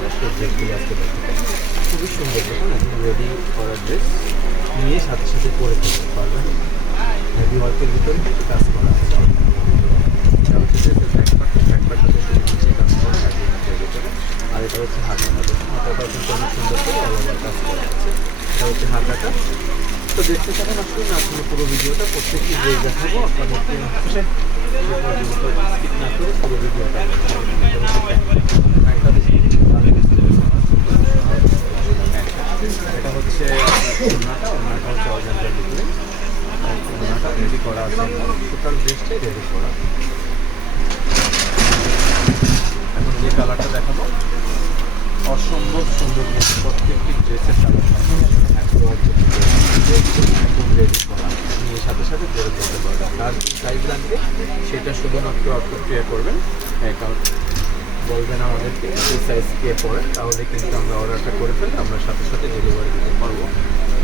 ড্রেসগুলো সেই ড্রেসগুলো আজকে দেখতে খুবই সুন্দর। দেখুন একদম রেডি করা ড্রেস নিয়ে সাথে সাথে পরে ফেলতে পারবেন। হেভি ওয়ার্কের ভিতরে কিন্তু কাজ করা আছে। এটা হচ্ছে ড্রেসের ব্যাকপার্টটাতে শুধু নিচে কাজ করা হেভি ওয়ার্কের ভিতরে। আর এটা হচ্ছে হাতাটা, দেখুন হাতাটাও কিন্তু অনেক সুন্দর করে অল ওভার কাজ করা আছে। এটা হচ্ছে হাতাটা। তো দেখতে থাকেন আসলে না আসলে পুরো ভিডিওটা প্রত্যেকটি ড্রেস দেখাবো আপনাদেরকে হচ্ছে স্কিপ না করে পুরো ভিডিওটা প্যান্টটা দেখি। এটা হচ্ছে ওনাটা হচ্ছে অর্গানজার ভিতরে ওনাটা রেডি করা আছে, টোটাল ড্রেসটাই রেডি করা। এখন যে কালারটা দেখাবো অসম্ভব সুন্দর, প্রত্যেকটি ড্রেসের কালার একদম রেডি করা নিয়ে সাথে সাথে পরে ফেলতে পারবেন। তার কি সাইজ লাগবে সেটা শুধুমাত্র ক্রিয়া করবেন, কারণ বলবেন আমাদেরকে এই সাইজ কে পড়ে, তাহলে কিন্তু আমরা অর্ডারটা করে ফেলে আমরা সাথে সাথে ডেলিভারি দিতে পারবো।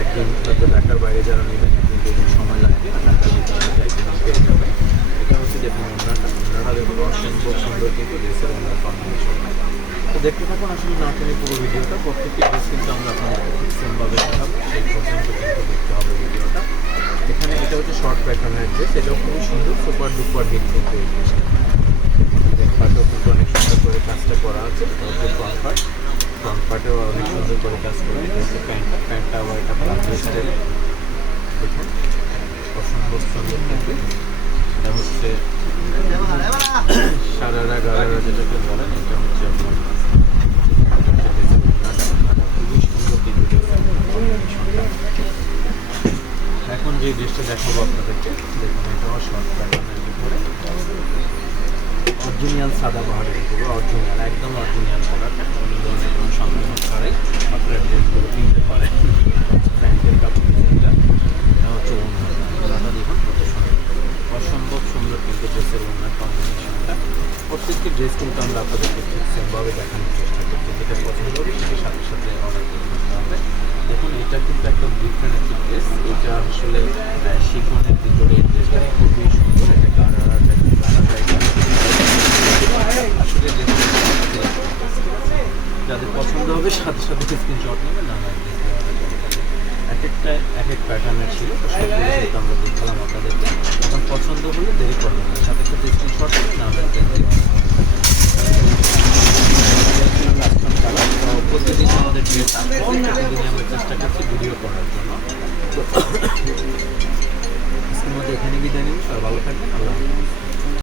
একদিন হয়তো ঢাকার বাইরে যারা নেবেন একদিন দুদিন সময় লাগবে, আর ঢাকার ভিতরে একদিন পেয়ে যাবেন। এটা হচ্ছে দেখুন ওনাটা দেখুন অসম্ভব সুন্দর কিন্তু ড্রেসের ওনার কম্বিনেশন। তো দেখতে থাকুন আসলে না টেনে পুরো ভিডিওটা। প্রত্যেকটি ড্রেস কিন্তু আমরা আপনাদেরকে ঠিক সেমভাবে দেখাবো, সেই পর্যন্ত কিন্তু দেখতে হবে ভিডিওটা। এখানে এটা হচ্ছে শর্ট প্যাটার্নের ড্রেস, এটাও খুবই সুন্দর, সুপার ডুপার হিট কিন্তু এই ড্রেসটা। পার্টও কিন্তু অনেক সুন্দর করে কাজটা করা আছে। এটা হচ্ছে ফ্রন্ট পার্টেও অনেক সুন্দর করে কাজ করা। এটা হচ্ছে প্যান্টটা আবার এটা প্লাজো স্টাইলে দেখুন অসম্ভব সুন্দর কিন্তু। এটা হচ্ছে সারারা গারারা যেটাকে বলেন, এটা হচ্ছে আপনার খুবই সুন্দর কিন্তু কম্বিনেশনটা। এখন যে ড্রেসটা দেখাবো আপনাদেরকে দেখুন, এটাও শর্ট প্যাটার্নের ভিতরে অরিজিনাল সাদা পাহাড়ের উপরে অরিজিনাল একদম অরিজিনাল প্রোডাক্ট, কোনো ধরনের কোনো সন্দেহ ছাড়াই আপনারা ড্রেসগুলো কিনতে পারেন। প্যান্টের কাপড় এটা হচ্ছে ওনাটা দেখুন কত সুন্দর, অসম্ভব সুন্দর কিন্তু ড্রেসের ওনার কম্বিনেশনটা। প্রত্যেকটি ড্রেস কিন্তু আমরা আপনাদেরকে ঠিক সেমভাবে দেখানোর চেষ্টা করছি, যেটা পছন্দ হবে সেটার সাথে সাথে অর্ডার করে করতে হবে। দেখুন এটা কিন্তু একদম ডিফারেন্ট একটি ড্রেস, এটা আসলে শিফনের ভিতরে এই ড্রেসটা খুবই সুন্দর। এটা কালার আসলে যাদের পছন্দ হবে সাথে সাথে স্ক্রিনশট নেবেন, না এক এক প্যাটার্নের ছিল, তো সবগুলো কিন্তু আমরা দেখালাম আপনাদেরকে। এখন পছন্দ হলে দেরি করবেন না, সাথে সাথে স্ক্রিনশট নেবেন, না